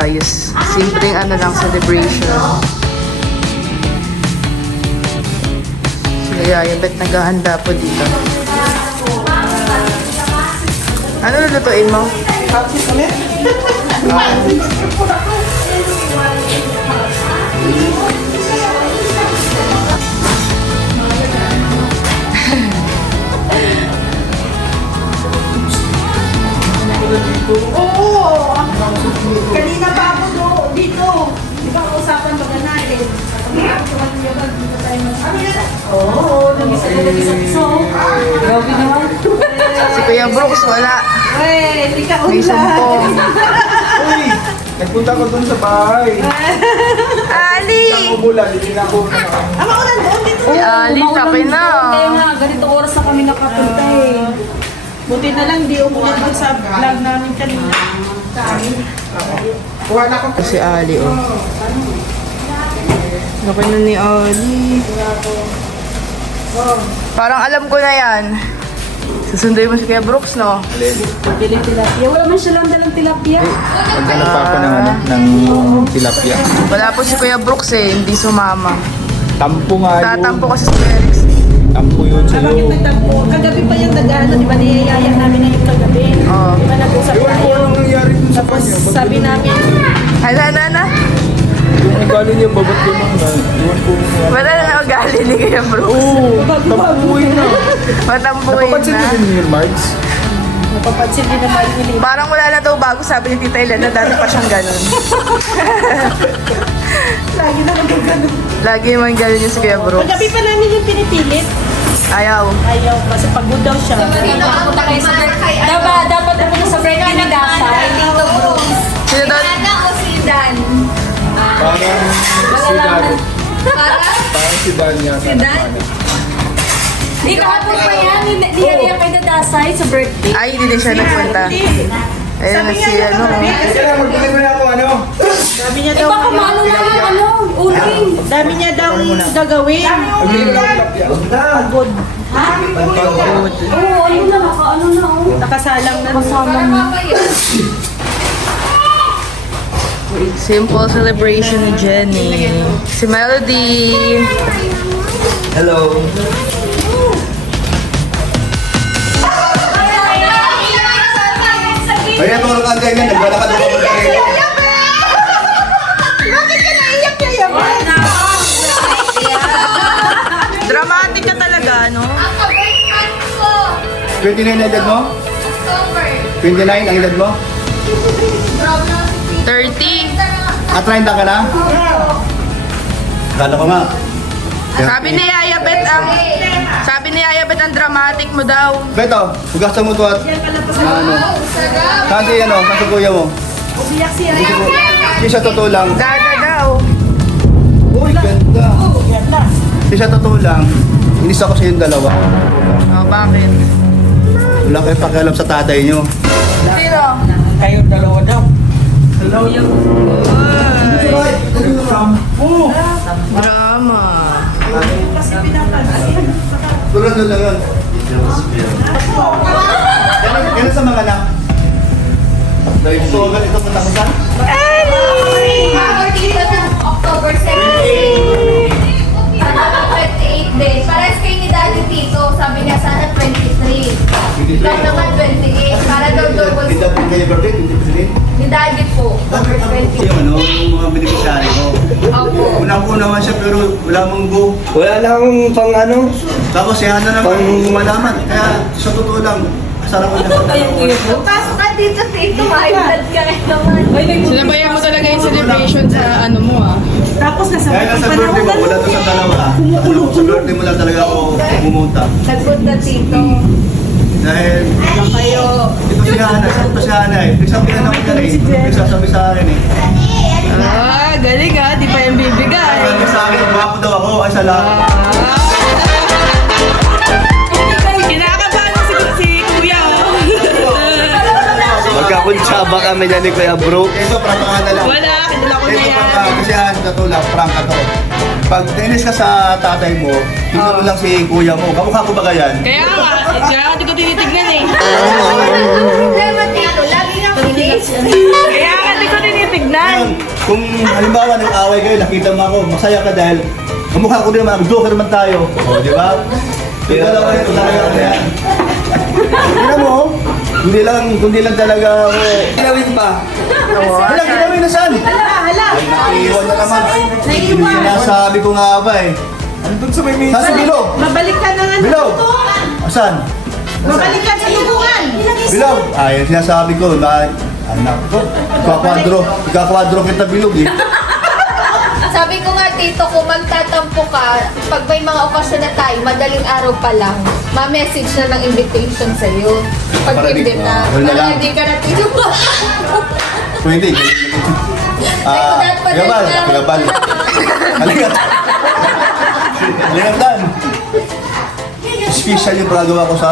ayos. Simpleng ano lang, celebration. Kaya yung bet naghahanda po dito. Ano lulutuin mo? Oo! Kanina pa ako dito. Di ba usapan ba natin? Oo, nag-isa-isa. Grabe naman. Si Kuya Brooks, wala. Wey, hindi ka May sumpong. Uy! Nagpunta ko dun sa bahay. Ali! Ako mula, hindi na ako Ama ko nandun dito. Si Ali, sakay na. Kaya nga, ganito oras na kami nakapunta eh. Buti na lang di umulat doon sa vlog namin kanina. Kuha na ako. Si Ali, oh. Laki na ni Ali. Parang alam ko na yan. Susunduin mo si Kuya Brooks, no? Bili tilapia. Wala man siya lang dalang tilapia. Magkano pa ako ng tilapia. Wala po si Kuya Brooks eh, hindi sumama. Tampo nga yun. Tatampo kasi si Kuya Rex. Tampo yun Bakit sa'yo. nagtagpo? Kagabi pa yung nag-ano, di ba niyayaya namin na yung kagabi? Oo. Di ba nag-usap Ewan ko tayo? anong nangyari dun sa Tapos kanya. Ba't sabi ganun? namin, Hala na. Yung ugali niya, babat ganun na. Ewan ko. Wala na ugali ni Kuya Brooks. Oo, tampuin na. Matampuin Napapansin mo na. din yung Marks? napapansin din naman yung Parang wala na daw bago, sabi ni Tita Ilan na dati pa siyang ganun. lagi na nagagano. Lagi naman ganun yung si Kuya Brooks. Kagabi pa namin yung pinipilit. Ayaw. Ayaw, kasi pagod daw siya. Punta kayo sa birthday. Dapat pumunta sa birthday ni Dasay. Sino daw? Ana o si Dan? Parang si Dan. Para Parang si Dan yata. si Dan? Di kahapon pa yan. Niyaya kay Dasay sa birthday. Ay, hindi din siya nagpunta. Ayun na si ano. Kasi lang, magbili mo na ako ano. Dami niya Eh daw, baka maano na lang ano, uling. dami niya daw gagawin. Magbili mo na ako tilapia. Pagod. Pagod. Oo, ano na, nakaano na oh. Nakasalang na. Kasama na. Simple celebration ni Jenny. Si Melody. Hello. Kaya tulog ka ganyan, naglalakad ako ng kayo. Dramatic ka talaga, no? Ako, birthday ko! 29 ang edad mo? October. 29 ang edad mo? Problem si 30. At 30 ka na? Kala ko nga. Sabi ni Yaya Bet ang dramatic mo daw. Beto, hugasan mo to at ano? Kasi ano, kasi kuya mo. Umiyak siya. Hindi siya totoo lang. Dada daw. Uy, ganda. Yan na. Hindi siya totoo lang. Inis ako sa yung dalawa. Oh, bakit? Wala kayo pakialam sa tatay nyo. Sino? Kayong dalawa daw. Drama. Kasi pinapagod. Tulad lang yun. Yan sa mga anak. Dahil ito agad ito patakutan. October 17. Sana 28 days. Parehas kayo ni Daddy Tito. Sabi niya sana 23. Ikaw naman 28. Para daw double. Hindi dapat kayo birthday, 23. Ni Daddy po. October 20. Yung ano, yung mga beneficiary ko. Opo. Unang naman siya pero wala mong go. Wala na akong pang ano, Tapos siya na naman malaman. Kaya sa totoo lang, sarap ko na. Pasok ka dito, Tito. Mahigad ka rin naman. Sinabayan mo talaga yung celebration sa ano mo ah. Tapos nasa Dahil nasa birthday mo, wala to sa dalawa. Ano, sa birthday mo lang talaga ako pumunta. Nagpunta, Tito. Dahil Kayo. ito si Hana, ito si Hana eh. Nagsabi na naman yan eh. Nagsasabi sa akin eh. Ah, galing ah. Di pa yung bibigay. Sabi sa akin, guwapo daw ako. Ay, salamat. Kinakabahan mo si Kuya oh. magkakuntsaba kami dyan ni Kuya Brooks. Ito, prankahan na lang. Wala, kinala ko na Ito, yan. prankahan. Kasi sa tulad, prank to. Pag tinis ka sa tatay mo, tingnan mo lang si kuya mo. Kamukha ko ba yan? Kaya nga, hindi ko tinitignan eh. Problema, Tito. Lagi nang kinis. Kaya nga, hindi ko tinitignan. tignan. Kung halimbawa nag-away kayo, nakita mo ako, masaya ka dahil kamukha ko din naman, joker naman tayo. O, di ba? Ito lang ako, ito talaga ako yan. Tignan mo, hindi lang talaga ako. Ginawin pa. Hala, ginawin na saan? Hala. Naiiwan na naman. Naiiwan. Sinasabi ko nga ba eh. Andun sa may mesa. Saan si Bilog? Mabalik ka na nga Bilog! dito. Asan? Mabalik ka sa dugungan. Bilog! Ay, sinasabi ko na, anak ko, ikakwadro kita Bilog eh. Sabi ko nga tito, kung magtatampo ka, pag may mga okasyon na tayo, madaling araw pa lang, ma-message na ng invitation sa'yo. Pag-invite na. Wala Para lang. hindi ka na tinuwa. Pwede. Gabal. Halika. Halika Dan. Special yung pagagawa ko sa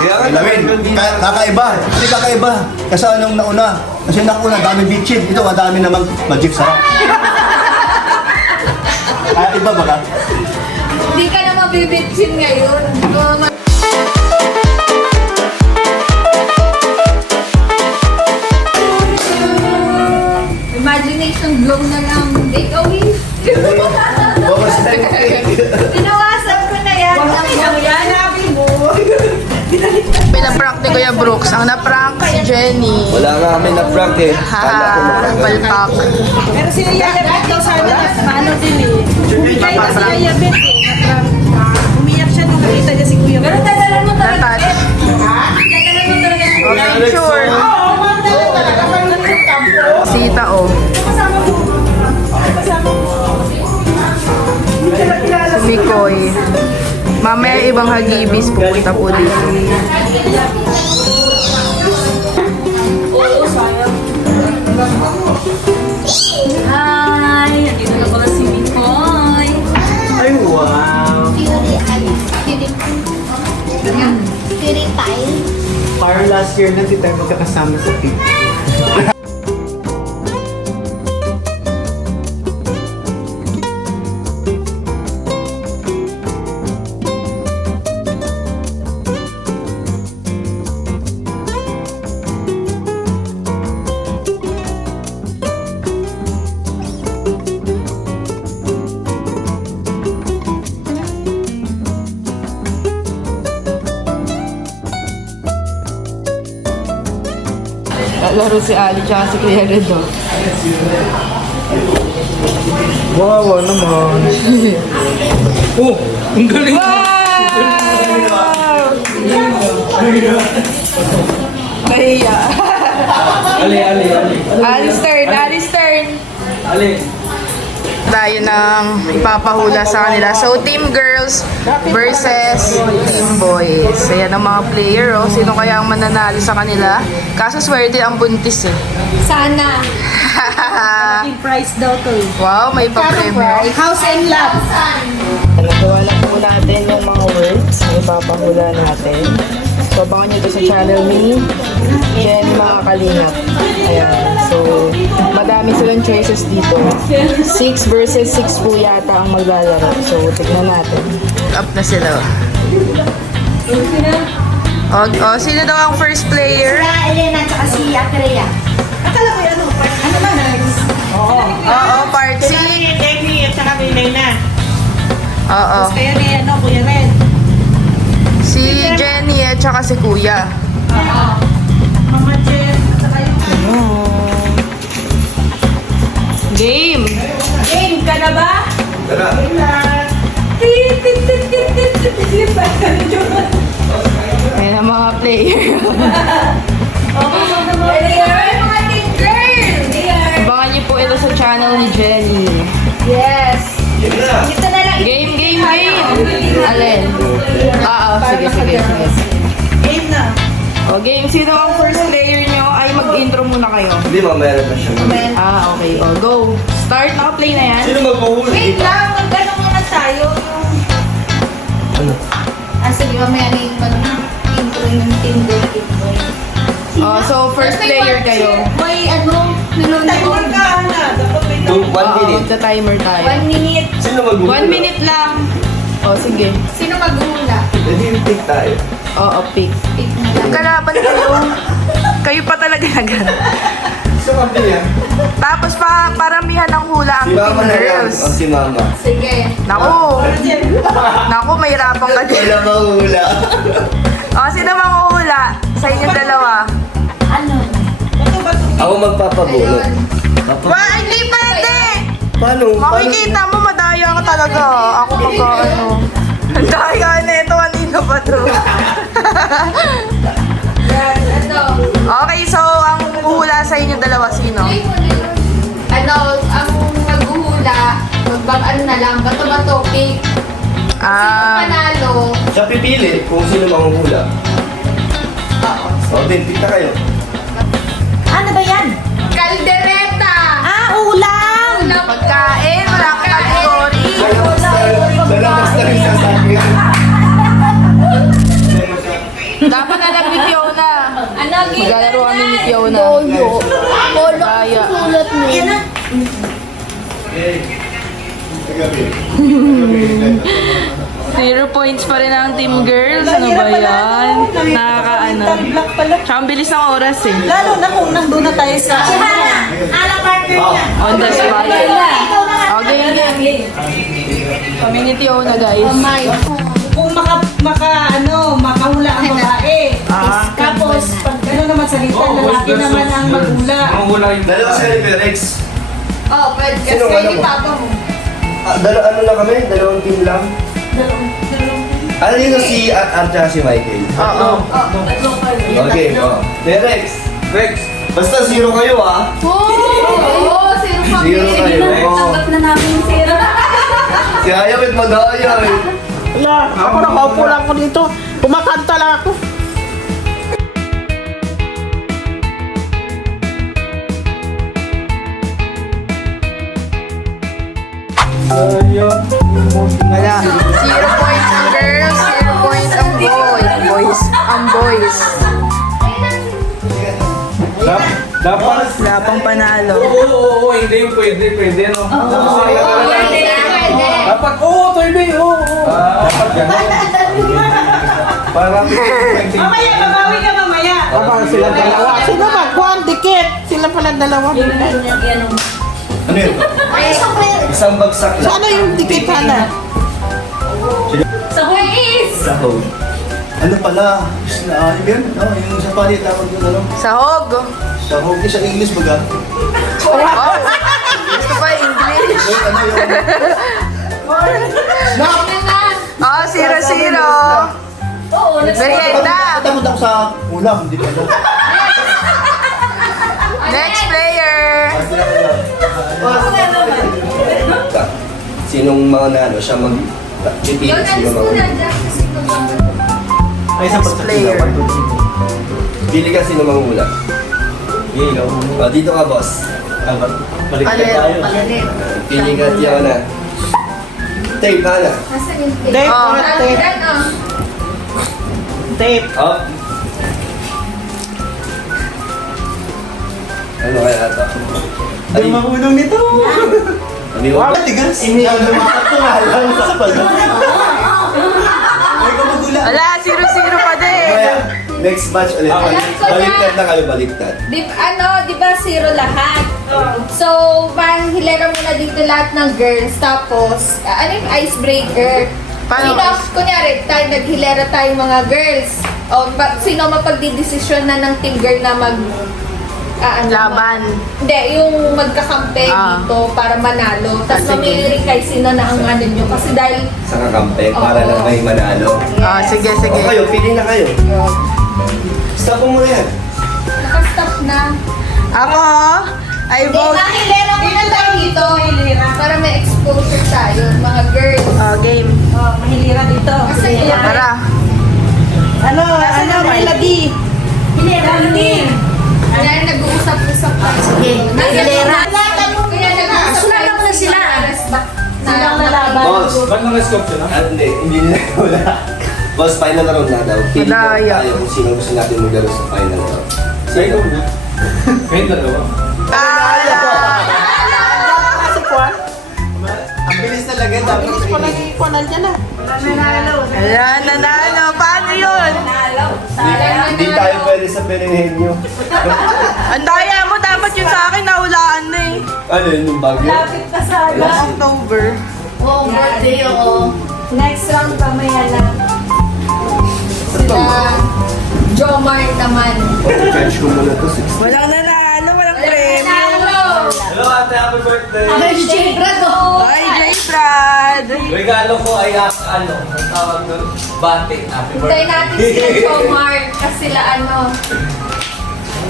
Ilawin. Kakaiba. Hindi kakaiba. Kasi anong nauna? Kasi nauna, dami bitchin. Ito, madami namang magic sarap. Iba ba ka? Hindi ka na mabibitsin ngayon. Imagination glow na lang. Take away. Tinawasan ko na yan. Sinabi mo. Pinaprank ni Kuya Brooks. Ang naprank si Jenny. Wala nga kami na prank eh. Kala ko Ha, palpak. Pero si Yaya Bet daw sana ano din eh. Kaya na si Yaya Bet eh. Umiyak siya nung nakita niya si Kuya Bet. Pero dadalan mo talaga. Natat. Dadalan mo talaga. Okay, sure. Sita, oh. Sumikoy. Mamaya ibang hagibis pupunta po dito. Hi! Nandito na pala si Mikoy. Ay, wow. Parang last year na tayo magkakasama sa pig. Laro si Ali tsaka si Kuya Redo. Wow, naman. Oh, ang galing. Wow! Nahiya. Ali. Alice turn. Ali. Tayo nang ipapahula sa kanila. So, team girls versus team boys. Ayan ang mga player, oh. Sino kaya ang mananalo sa kanila? Kaso swerte ang buntis, eh. Sana. Yung prize daw to eh. Wow, may pa-premyo. House and Love. Nagawa lang po natin yung mga words na ipapahula natin. So, abangan nyo ito sa channel ni Jenny mga kalingap. Ayan. So, madami silang choices dito. 6 versus 6 po yata ang maglalaro. So, tignan natin. Up na sila. Sino daw ang first player? Elena at si Atreya. Akala ko yan ano ba next? Oo, part C. Amy at saka may Lena. Oo. Kaya ni Kuya Red. Si Jenny at saka si Kuya. Mama Jen. At saka yung Game! game ka na ba? Tara. Ayan ang mga player. Abangan niyo po ito sa channel ni Jenny. Yes. Dito na lang. Game! Alin? Sige. Game na. O, game. Sino ang first player nyo? Ay, mag-intro muna kayo. Hindi, mamaya na siya. Okay. O, go. Start. Naka-play na yan. Sino magpuhuli? Wait lang. Magkano muna tayo. Ano? Sige, mamaya na yung intro ng Tinder. So, first player kayo. May ano, Timer ka, Ana. Dapat may timer. 1 minute. Magta-timer tayo. 1 minute. Sino magpuhuli? 1 minute lang. O, sige. Sino maghula? Hindi yung pick tayo. Oo, pick. Pick na lang. Kalaban kayo. Kayo pa talaga nagano. Gusto ka yan? Tapos paramihan ng hula ang Si team Mama na lang. girls. Oh, si Mama. Sige. Naku! Naku, may hirapang ka din. Wala mahula. O, sino manguhula sa inyong dalawa? Ako magpapabunot. Ayun. Wah, hindi pwede! Paano? Makikita mo, madaya ka talaga. Ako ano. Ang daya na ito, kanino pa to? Ito. Okay, so ang huhula sa inyong dalawa, sino? Ano, ang maghuhula, ano na lang, bato-bato, pick. Sino Ah, panalo? Siya pipili kung sino manguhula. Oo. O, din, tikta kayo. Ano ba yan? Kaldereta! Ulam! Ulam pagkain, wala kang category. Lalabas na rin sa sakin. Dapat alam ni Fiona. Ano, Maglalaro kami ni Fiona. Daya. Yan na. 0 points pa rin ang team girls. Ano ba yan? Nakakaano. Black pala. Tsaka ang bilis ng oras eh. Lalo na kung nandun na tayo sa... Ala partner niya. On the spot. Okay, game. Kami ni Fiona, guys. Kung makahula ang babae. Tapos, pag ano naman salita, lalaki naman ang maghula. Dalawa sa Rex. Oh, pwede. Sino Kasi ano ni mo? Papa mo. Ano lang kami? Dalawang team lang. Ano dito si At tsaka si Michael? Oo. Okay, Rex. Rex. Basta 0 kayo ah. Oo, sino pa? Zero kayo. Tanggap na namin yung zero. Si Ayawit madaya eh. Wala, ako nakaupo lang ko dito. Kumakanta lang ako. Wala. 0 points ang girls, 0 points ang boys. Ang boys. Dapat. Wala pang panalo. Oo, hindi pwede, no? Pwede, pwede. Dapat, pwede, dapat gano'n. Para Mamaya, babawi ka mamaya. Parang sila dalawa. Sila magkuhan, dikit. Sila pala dalawa. Ano yun? Isang bagsak So lang. ano yung dikit hana? Sa Huwais! Sahog. Ano pala? Yun, no? Yung sa palit tawag yung ano? Sahog. Sahog. Yung sa English baga? Oh. Gusto ba English? Yung ano yung... Ano na? Oh, 0-0. Oo, Merienda. Natakot ako sa ulam, hindi pa alam. Next player. Sinong mga nano siya mag-pipili Yun, sino alis mo na mga dyan kasi Ay, isang player. Pili ka sino mga hula. Ikaw. Dito ka, boss. Palit. Pili ka, Tiana. Tape, Hana. Nasaan yung tape? Tape, Oh. tape, Yan, oh. tape. Up. Ano kaya ito? Ay, mahulong nito. Ano yun? Wow, tigas. Hindi ako lumakat ko nga lang sa pala. Ay, kamagula. Wala, 0-0 pa din. Kaya, next batch ulit. Baliktad na kayo, baliktad. Di ba zero lahat? So, parang hilera muna dito lahat ng girls. Tapos, ano yung icebreaker? Paano? Sino, kunyari, naghilera tayong mga girls. O, sino mapagdidesisyon na ng team girl na Laban. Hindi, yung magkakampi dito para manalo. Tapos mamili rin kayo sino na ang ano nyo. Kasi dahil, Sa kakampi, para Oo. lang may manalo. Ah, sige. O kayo, pili na kayo. Stop mo muna yan. nakastop na. Ako, I Hindi, vote. mahilera muna tayo dito. Para may exposure tayo, mga girls. Oh, game. Oh, mahilira dito. Kasi Tara. Ano, Melody? Hilera din. Kaya nag-uusap-usap tayo. Sige, mahilera. Kaya nag-uusap tayo. na sila. Silang lalaban. Boss, Ba't nang-scope sila? hindi nila wala. Boss, final na round na daw. Pili ko Malaya. tayo kung sino gusto natin maglaro sa final round. Sa'yo na. Kayo dalawa. Kasi kuhan. Ang bilis talaga. Dapat Bilis pa lang yung kuhanan dyan ah. Ayan, nanalo. Paano yun? Hindi tayo pwede sa Berenjenyo. Ang daya mo, dapat yung sa Ano yun yung bagyo? Lapit na sana. October. Oo, birthday oo. Next round mamaya na. Sila Jomar naman. Charge ko muna to. Walang nanalo, walang premyo. Hello! Hello ate, happy birthday. Happy birthday, Brado! Ay, Jay Brad! Regalo ko ay ano, ang tawag doon, bate. Happy Hintayin natin sila Jomar kasi sila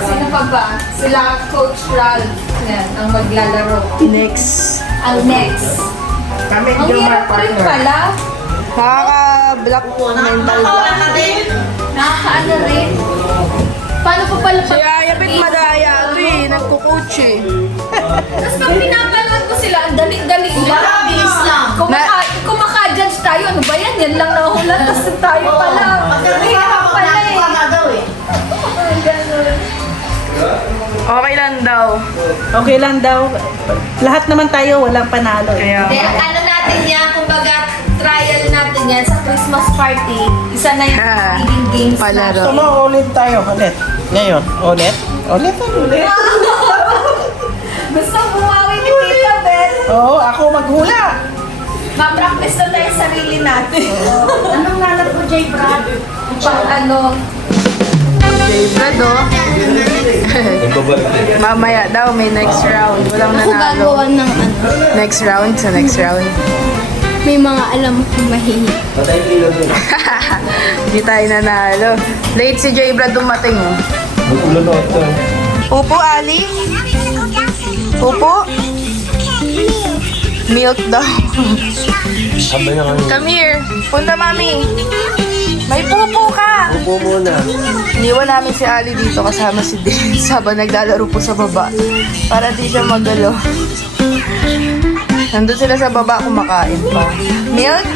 sino pa ba? Sila Coach Ralph. Yan, ang maglalaro. Next. Ang next. Kami Ang hirap rin pala. Nakaka-block mental block. Nakakaano rin. Paano pa pala Si Ayapit madaya ito eh, nagko-coach eh. Tapos pag pinapanood ko sila, ang dali-dali lang. Bilis lang. Kumaka-judge tayo, ano ba yan? Yan lang nahula, tapos tayo pala. Hirap pala eh. Ganun. Okay lang daw. Okay lang daw. Lahat naman tayo walang panalo. Kaya, Hindi, ano natin yan, kumbaga trial natin yan sa Christmas party. Isa na yung eating games Palaro. Gusto mo ulit tayo, ulit. Ngayon, ulit. Ulit. Gusto bumawi ni Tita Beth. Oo, ako maghula. Ma-practice na tayo sarili natin. Anong nanap ko, J. Brad? Pang ano? Jay Brad oh. Mamaya daw may next round. Walang nanalo. ng ano. Next round, sa next round. May mga alam ko mahihi. Patay ko lang yun. Hindi tayo nanalo. Late si Jay Brad dumating oh. Ulan na ito. Upo, Ali? Upo? Milk daw. Sabay na kami. Come here. Punta, mami. May pupo ka. Upo muna. Iniwan namin si Ali dito kasama si Dance habang naglalaro po sa baba. Para di siya magalo. Nandun sila sa baba kumakain pa. Milk?